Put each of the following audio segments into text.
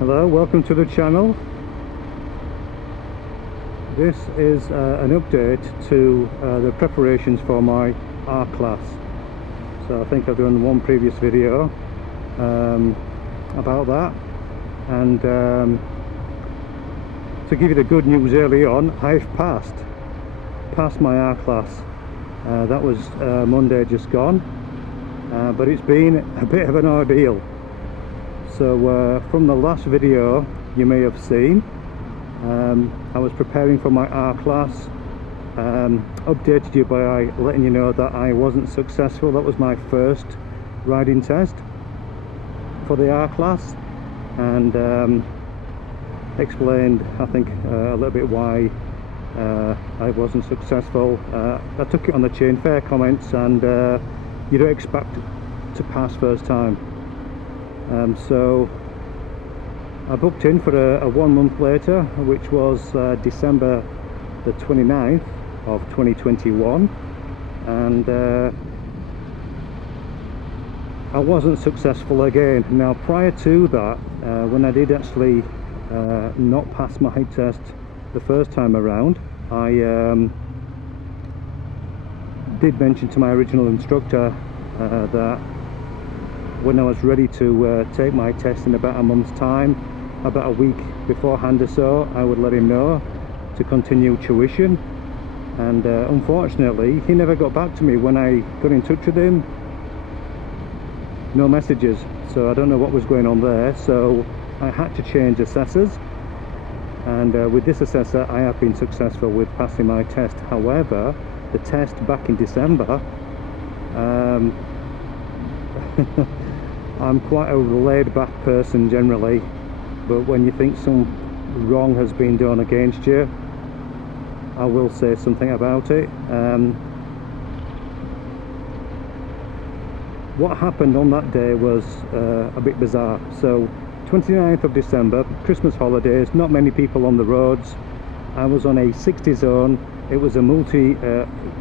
Hello, welcome to the channel. This is an update to the preparations for my R class. So I think I've done one previous video about that, and to give you the good news early on, I've passed my R class. That was Monday just gone, but it's been a bit of an ordeal. So from the last video you may have seen, I was preparing for my R class, updated you by letting you know that I wasn't successful. That was my first riding test for the R class, and explained, I think, a little bit why I wasn't successful. I took it on the chin, fair comments, and you don't expect to pass first time. So I booked in for a 1 month later, which was December the 29th of 2021, and I wasn't successful again. Now, prior to that, when I did actually not pass my test the first time around, I did mention to my original instructor that when I was ready to take my test in about a month's time, about a week beforehand or so, I would let him know to continue tuition. And unfortunately, he never got back to me when I got in touch with him. No messages, so I don't know what was going on there. So I had to change assessors, and with this assessor I have been successful with passing my test. However, the test back in December, I'm quite a laid-back person generally, but when you think some wrong has been done against you, I will say something about it. What happened on that day was a bit bizarre. So 29th of December, Christmas holidays, not many people on the roads. I was on a 60 zone. It was a multi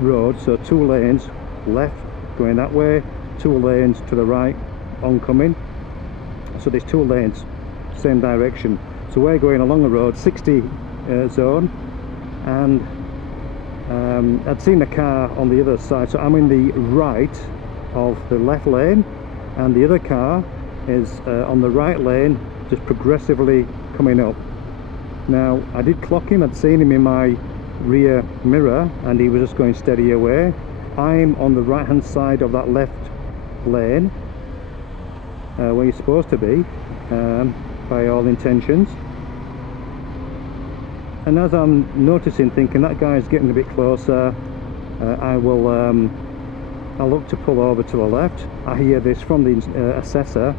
road, so 2 lanes left going that way, 2 lanes to the right oncoming. So there's 2 lanes, same direction. So we're going along the road, 60 zone, and I'd seen a car on the other side, so I'm in the right of the left lane, and the other car is on the right lane, just progressively coming up. Now, I did clock him. I'd seen him in my rear mirror, and he was just going steady away. I'm on the right hand side of that left lane, where you're supposed to be, by all intentions. And as I'm noticing, thinking that guy's getting a bit closer, I look to pull over to the left. I hear this from the assessor: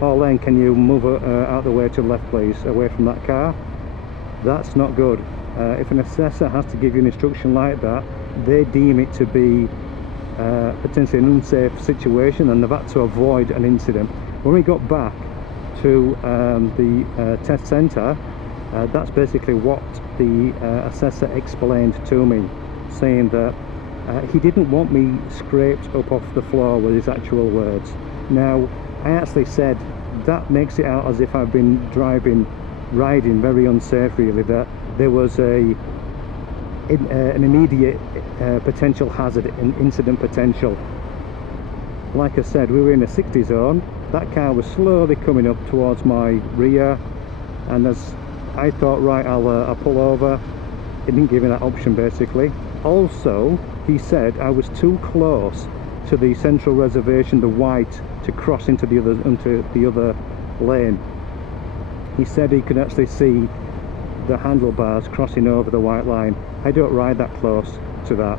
"Oh, Len, can you move out the way to the left, please, away from that car?" That's not good. If an assessor has to give you an instruction like that, they deem it to be potentially an unsafe situation, and they've had to avoid an incident. When we got back to the test centre, that's basically what the assessor explained to me, saying that he didn't want me scraped up off the floor, with his actual words. Now, I actually said that makes it out as if I've been riding very unsafe, really, that there was an immediate potential hazard, an incident potential. Like I said, we were in a 60 zone. That car was slowly coming up towards my rear, and as I thought, right, I'll pull over, he didn't give me that option, basically. Also, he said I was too close to the central reservation, the white, to cross into the other lane. He said he could actually see the handlebars crossing over the white line. I don't ride that close to that.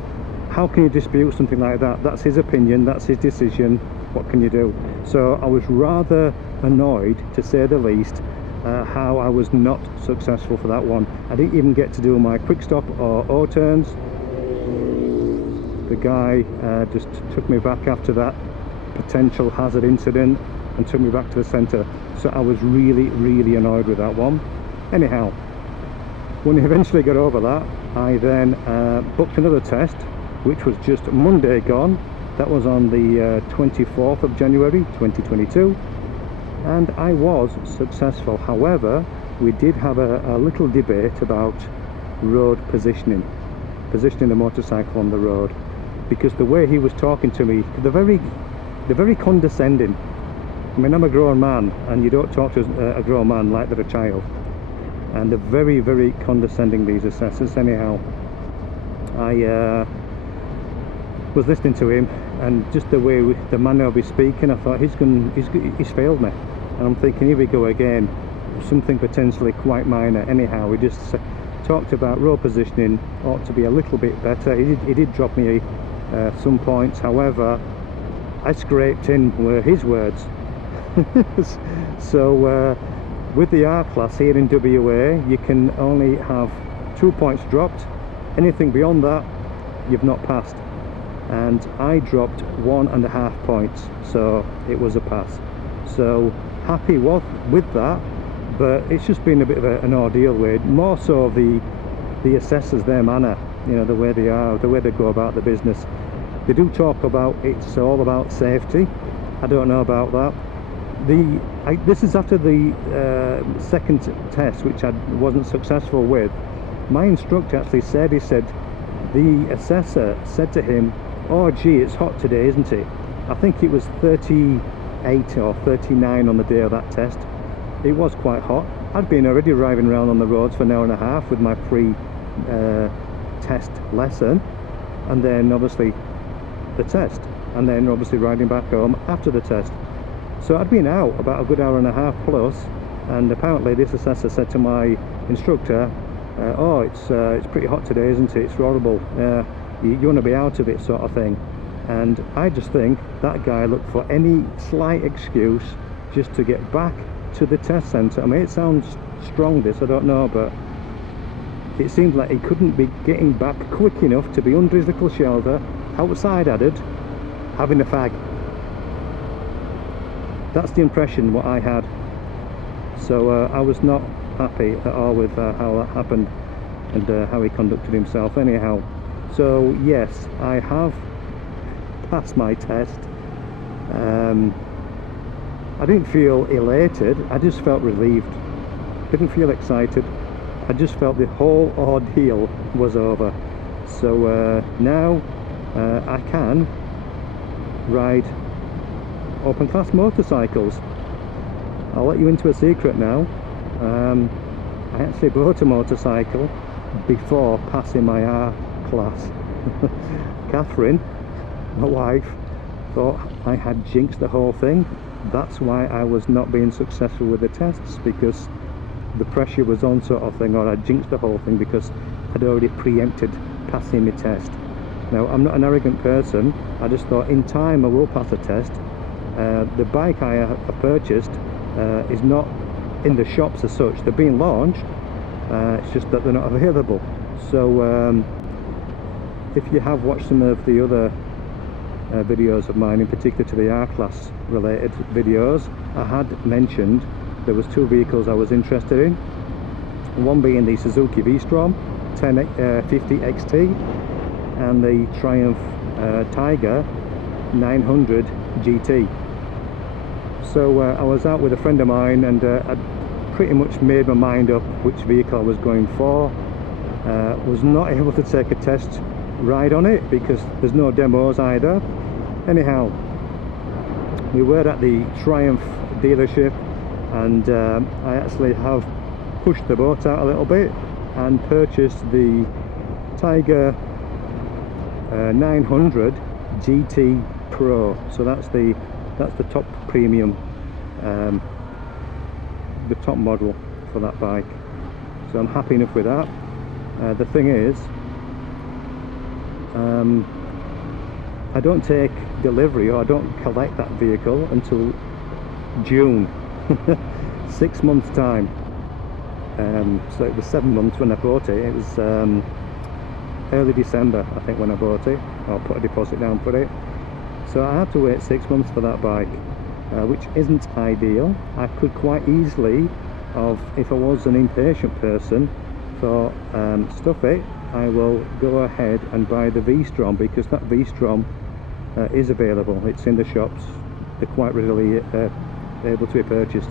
How can you dispute something like that? That's his opinion, that's his decision. What can you do? So I was rather annoyed, to say the least, how I was not successful for that one. I didn't even get to do my quick stop or O-turns. The guy just took me back after that potential hazard incident and took me back to the centre. So I was really annoyed with that one. Anyhow, when I eventually got over that, I then booked another test, which was just Monday gone. That was on the 24th of January 2022, and I was successful. However, we did have a little debate about road positioning the motorcycle on the road, because the way he was talking to me, they're very condescending. I mean, I'm a grown man, and you don't talk to a grown man like they're a child, and they're very condescending, these assessors. Anyhow, I was listening to him, and just the manner of his speaking, I thought he's failed me, and I'm thinking, here we go again, something potentially quite minor. Anyhow, we just talked about road positioning ought to be a little bit better. He did drop me some points. However, I scraped in, were his words. So with the R class here in WA, you can only have 2 points dropped. Anything beyond that, you've not passed, and I dropped 1.5 points, so it was a pass. So happy with that, but it's just been a bit of an ordeal with more so the assessors, their manner, you know, the way they are, the way they go about the business. They do talk about it's all about safety. I don't know about that. This is after the second test, which I wasn't successful with. My instructor actually said, the assessor said to him, "Oh gee, it's hot today, isn't it?" I think it was 38 or 39 on the day of that test. It was quite hot. I'd been already driving around on the roads for an hour and a half with my pre-test lesson, and then obviously the test, and then obviously riding back home after the test. So I'd been out about a good hour and a half plus, and apparently this assessor said to my instructor, "Oh, it's pretty hot today, isn't it? It's horrible. You want to be out of it," sort of thing. And I just think that guy looked for any slight excuse just to get back to the test centre. I mean, it sounds strong, this, I don't know, but it seemed like he couldn't be getting back quick enough to be under his little shelter, outside added, having a fag. That's the impression what I had. So I was not happy at all with how that happened, and how he conducted himself. Anyhow, so yes, I have passed my test. I didn't feel elated, I just felt relieved. Didn't feel excited, I just felt the whole ordeal was over. So now I can ride open class motorcycles. I'll let you into a secret now. I actually bought a motorcycle before passing my R class. Catherine, my wife, thought I had jinxed the whole thing. That's why I was not being successful with the tests, because the pressure was on, sort of thing, or I jinxed the whole thing because I'd already preempted passing the test. Now, I'm not an arrogant person. I just thought in time I will pass a test. The bike I have purchased is not in the shops as such. They're being launched, it's just that they're not available. So if you have watched some of the other videos of mine, in particular to the R-Class related videos, I had mentioned there was 2 vehicles I was interested in. One being the Suzuki V-Strom 1050 XT and the Triumph Tiger 900 GT. So I was out with a friend of mine, and I'd pretty much made my mind up which vehicle I was going for. Was not able to take a test ride on it because there's no demos either. Anyhow, we were at the Triumph dealership, and I actually have pushed the boat out a little bit and purchased the Tiger 900 GT Pro. So that's the top premium, the top model for that bike. So I'm happy enough with that. The thing is, I don't take delivery, or I don't collect that vehicle until June. 6 months time. So it was 7 months when I bought it. It was early December, I think, when I bought it. I'll put a deposit down for it. So I had to wait 6 months for that bike, which isn't ideal. I could quite easily if I was an impatient person, thought, stuff it, I will go ahead and buy the V-Strom, because that V-Strom is available. It's in the shops. They're quite readily able to be purchased.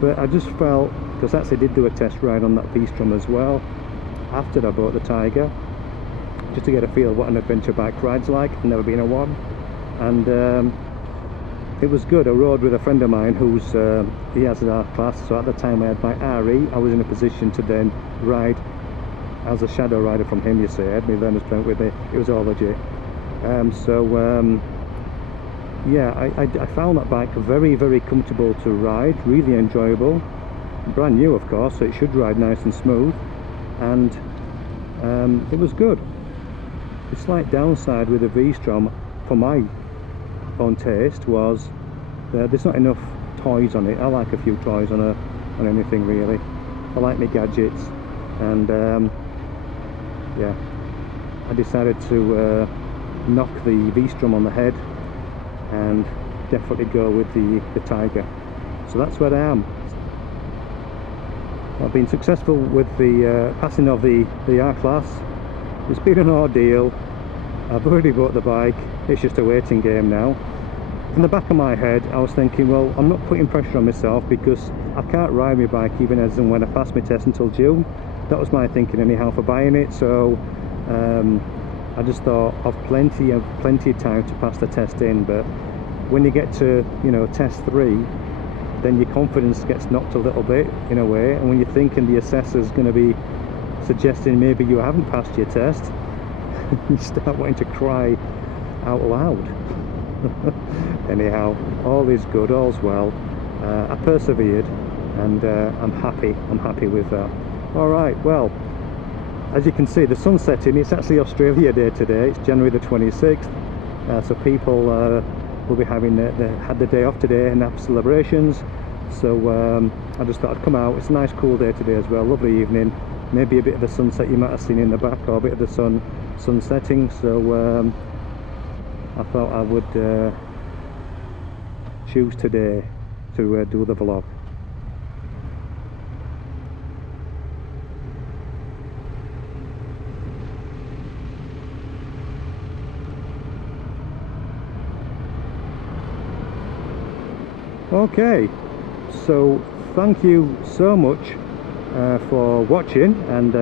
But I just felt, because I actually did do a test ride on that V-Strom as well after I bought the Tiger, just to get a feel of what an adventure bike ride's like. I've never been on one, and it was good. I rode with a friend of mine who's he has an R-Class, so at the time I had my RE, I was in a position to then ride as a shadow rider from him, you see. I had my learner's permit with me, it was all legit. Yeah, I found that bike very, very comfortable to ride, really enjoyable. Brand new, of course, so it should ride nice and smooth, and it was good. The slight downside with the V-Strom, for my own taste, was there's not enough toys on it. I like a few toys on anything really. I like my gadgets, and yeah, I decided to knock the V-Strom on the head and definitely go with the Tiger. So that's where I am. I've been successful with the passing of the R-Class. It's been an ordeal. I've already bought the bike, it's just a waiting game now. In the back of my head I was thinking, well, I'm not putting pressure on myself because I can't ride my bike even as and when I pass my test until June. That was my thinking anyhow for buying it, so I just thought I've plenty of time to pass the test in. But when you get to, you know, test 3, then your confidence gets knocked a little bit in a way, and when you're thinking the assessor's going to be suggesting maybe you haven't passed your test, you start wanting to cry out loud. Anyhow, all is good, all's well. I persevered, and I'm happy with that. Alright, well, as you can see, the sun's setting. It's actually Australia Day today. It's January the 26th, so people will be having had the day off today and have celebrations. So I just thought I'd come out. It's a nice cool day today as well, lovely evening. Maybe a bit of the sunset you might have seen in the back, or a bit of the sun setting. So I thought I would choose today to do the vlog. Okay, so thank you so much for watching, and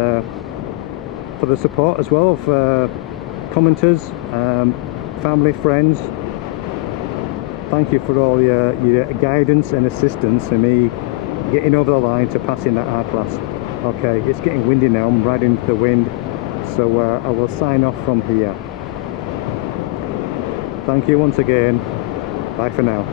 for the support as well of commenters, family, friends. Thank you for all your guidance and assistance in me getting over the line to passing that R-Class. Okay, it's getting windy now, I'm riding into the wind, so I will sign off from here. Thank you once again, bye for now.